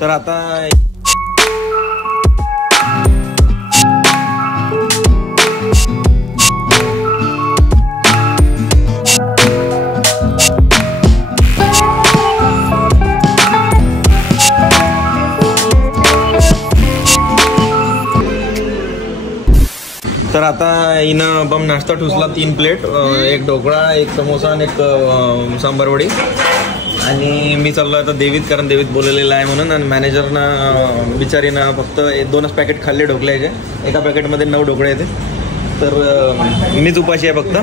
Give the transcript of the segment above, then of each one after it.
तर आता हिनं बम नाश्ता ठुसला 3 प्लेट, एक ढोकळा, एक समोसा आणि एक सांबार वडी. आणि मी चाललो आता देवीत, कारण देवीत बोललेलं आहे म्हणून. आणि मॅनेजरनं बिचारीनं फक्त 2च पॅकेट खाल्ले ढोकळ्याचे. एका पॅकेटमध्ये 9 ढोकळे येते. तर मीच उपाशी आहे फक्त.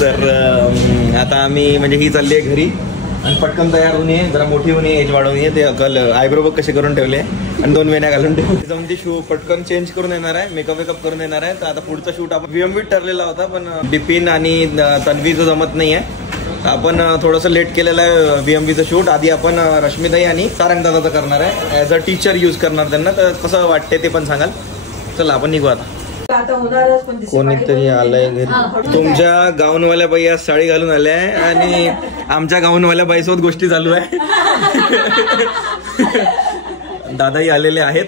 तर आता आम्ही म्हणजे ही चालली आहे घरी. आणि पटकन तयार होऊन ये, जरा मोठी होऊन ये, एज वाढवून ये. ते कल आयब्रो बघ कसे करून ठेवले आणि 2 वेण्या घालून ठेवले. जमती शूट पटकन चेंज करून येणार आहे, मेकअप करून येणार आहे. तर आता पुढचा शूट आपण VMV ठरलेला होता, पण बिपिन आणि तन्वीचं जमत नाही आहे. आपण थोडंसं लेट केलेलं आहे VMVचं शूट. आधी आपण रश्मीताई आणि सारंग दादाचं करणार आहे, ॲज अ टीचर यूज करणार त्यांना. तर कसं वाटते ते पण सांगाल. चला आपण निघू आता. कोणीतरी आलंय घरी. तुमच्या गाऊनवाल्या बाई आज साडी घालून आल्या आहे आणि आमच्या गाऊनवाल्या बाईसोबत गोष्टी चालू आहे. दादाही आलेले आहेत.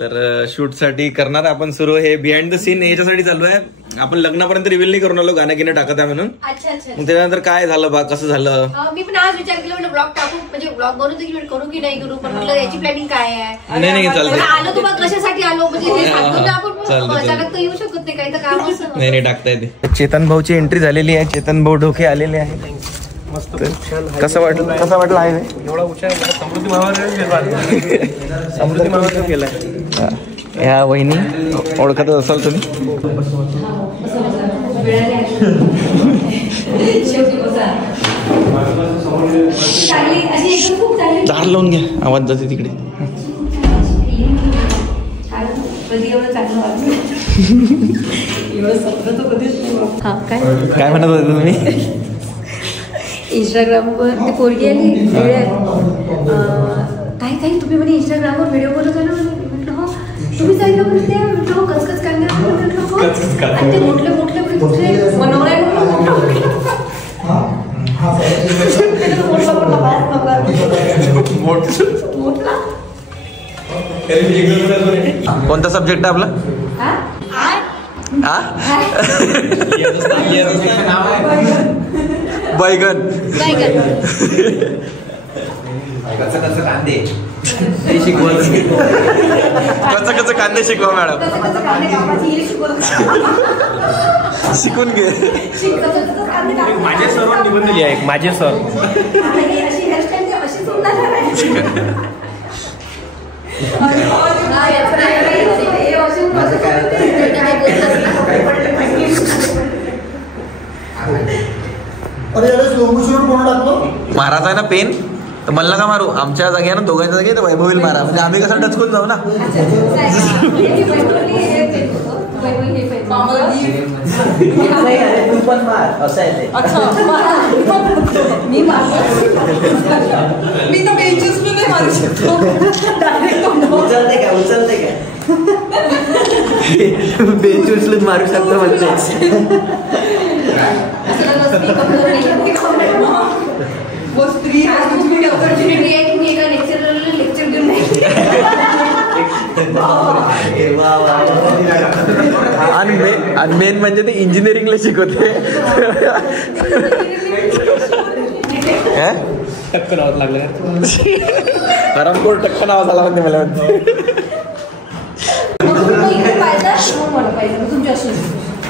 तर शूटसाठी करणार आपण सुरू. हे बिहाइंड द सीन याच्यासाठी चालू आहे. आपण लग्नापर्यंत रिव्हील नाही करून आलो, गाणं गिणं टाकत आहे म्हणून. मग त्याच्यानंतर काय झालं बा, कसं झालं. मी पण आज विचार केला म्हटलं ब्लॉग टाकू, म्हणजे ब्लॉग करू की नाही करू. पण म्हटलं याची प्लॅनिंग काय आहे. नाही चालतं. आलो तुम्हाला कशासाठी आलो, म्हणजे हे सांगतो आपण अचानक तर येऊ शकत नाही, काही तर काम असं. नाही टाकता येते. चेतन भाऊची एंट्री झालेली आहे. चेतन भाऊ ढोके आलेले आहे. मस्त. कसं वाटलं आहे एवढा उच्चार समृद्धी महावर केलाय. ह्या वहिनी ओळखतच असाल तुम्ही. दार लावून घ्या, आवाज जाते तिकडे. काय म्हणत होते तुम्ही. इंस्टाग्रामवर ती पोरगी आली, काय तुम्ही म्हणे इंस्टाग्रामवर व्हिडिओ बनवता ना. म्हटलं हो तुम्ही सांगितलं म्हणते. म्हटलं हो कचकच काढणार. म्हटलं हो आणि ते मोठले बनवणार. कोणता सब्जेक्ट आहे आपला. बैगन. कच्चे कांदे शिकवा मॅडम. शिकून घे. माझे सर निघून दिली आहे. माझे सर मारायचा आहे ना पेन, तर मला नका मारू. आमच्या जागी आहे ना, दोघांच्या जागी वैभवील मारा. म्हणजे आम्ही कसं डचकून जाऊ ना. बेंच उचलून मारू शकतो म्हणते. आणि मेन म्हणजे ते इंजिनिअरिंगला शिकवते. टक्क नाव लागलं. हरामखोर टक्क नाव झाला म्हणते मला.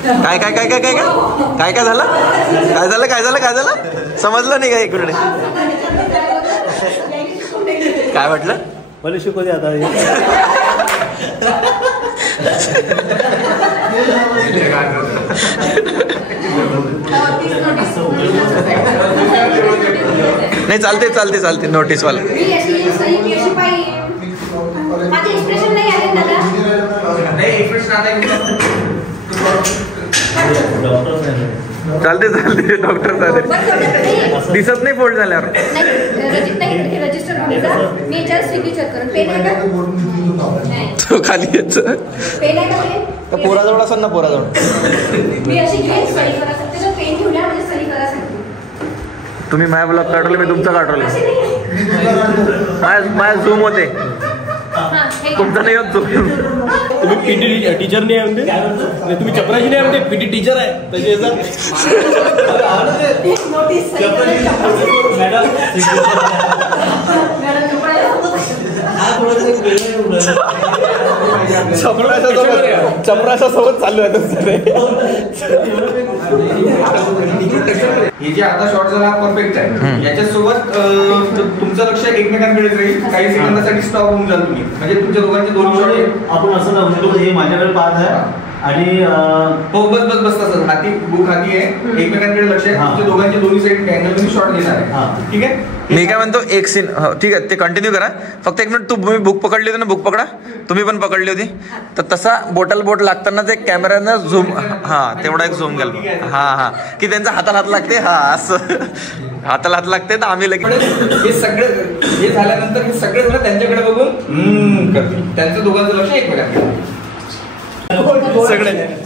काय काय काय काय काय काय काय झालं. काय झालं समजलं नाही का इकडे. काय म्हटलं. मला शिकवते आता. नाही चालते नोटीस वाला. चालते डॉक्टर दिसत नाही फोल्ड झाल्यावर. तो खाली पोराजवळ असेल ना. पोराजवळ तुम्ही माझ्या ब्लॉग काढवले, मी तुमचा काढवलं. माझ्या झूम होते तुमचा नाही होत झूम. तुम्ही पीटी टीचर नाही आहे म्हणते, तुम्ही चपराशी नाही म्हणते, पीटी टीचर आहे त्याचे चपराच्या सोबत चालू आहे हे जे आता शॉर्ट झाला हा परफेक्ट आहे. याच्यासोबत तुमचं लक्ष एकमेकांकडे राहील. काही सेकंदासाठी स्टॉप होऊन जाल तुम्ही, म्हणजे तुमच्या दोघांचे दोन शॉट आपण असं म्हणतो हे माझ्याकडे पाहत आहे आणि हो बस बस बस तसं हाती बुक हाती आहे, एकमेकांकडे लक्ष आहे. तुमच्या दोघांचे दोन्ही साईड अँगल तुम्ही शॉट घेणार आहे. ठीक आहे. मी काय म्हणतो एक सीन ठीक आहे ते कंटिन्यू करा. फक्त एक मिनिट तुम्ही बुक पकडली होती ना, बुक पकडा. तुम्ही पण पकडली होती तर तसा बोट लागताना ते कॅमेऱ्यानं झूम तेवढा एक झूम घाल. की त्यांचा हाताला हात लागते. असं हाताला हात लागते तर आम्ही लगेच हे सगळे हे झाल्यानंतर हे सगळे जण त्यांच्याकडे बघून करतील. त्यांचं दोघांचं लक्ष एकमेकांकडे.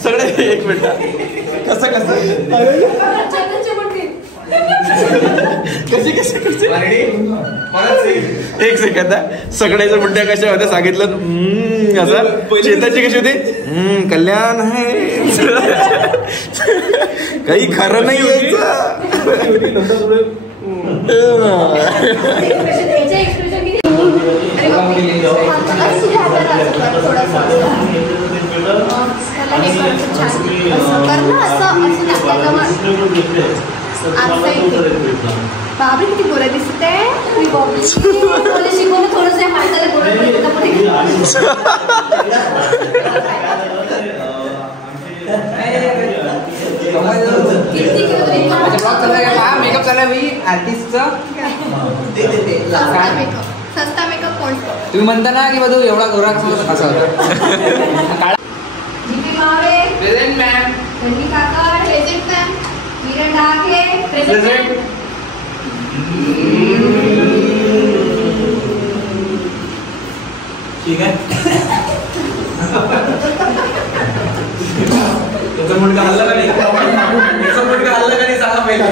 सगळे एक मिनिट कसं एक सेकंद सगळ्याच्या मुद्द्या कशा होत्या सांगितलं असं. चेताची कशी होती कल्याण आहे काही खरं नाही बाबरी किती गोरा दिसते. शिकवलं थोडंसं हाताला गोरा मेकअप चालला भाई आर्टिस्टचा. सस्ता मेकअप कोण तुम्ही म्हणता ना की बघू एवढा गोरा असा होता. Present ma'am. काका प्रेझेंट मॅम. किरण डाके प्रेझेंट. ठीक आहे. मुलगा हल्ला का नाही सांगा पहिला.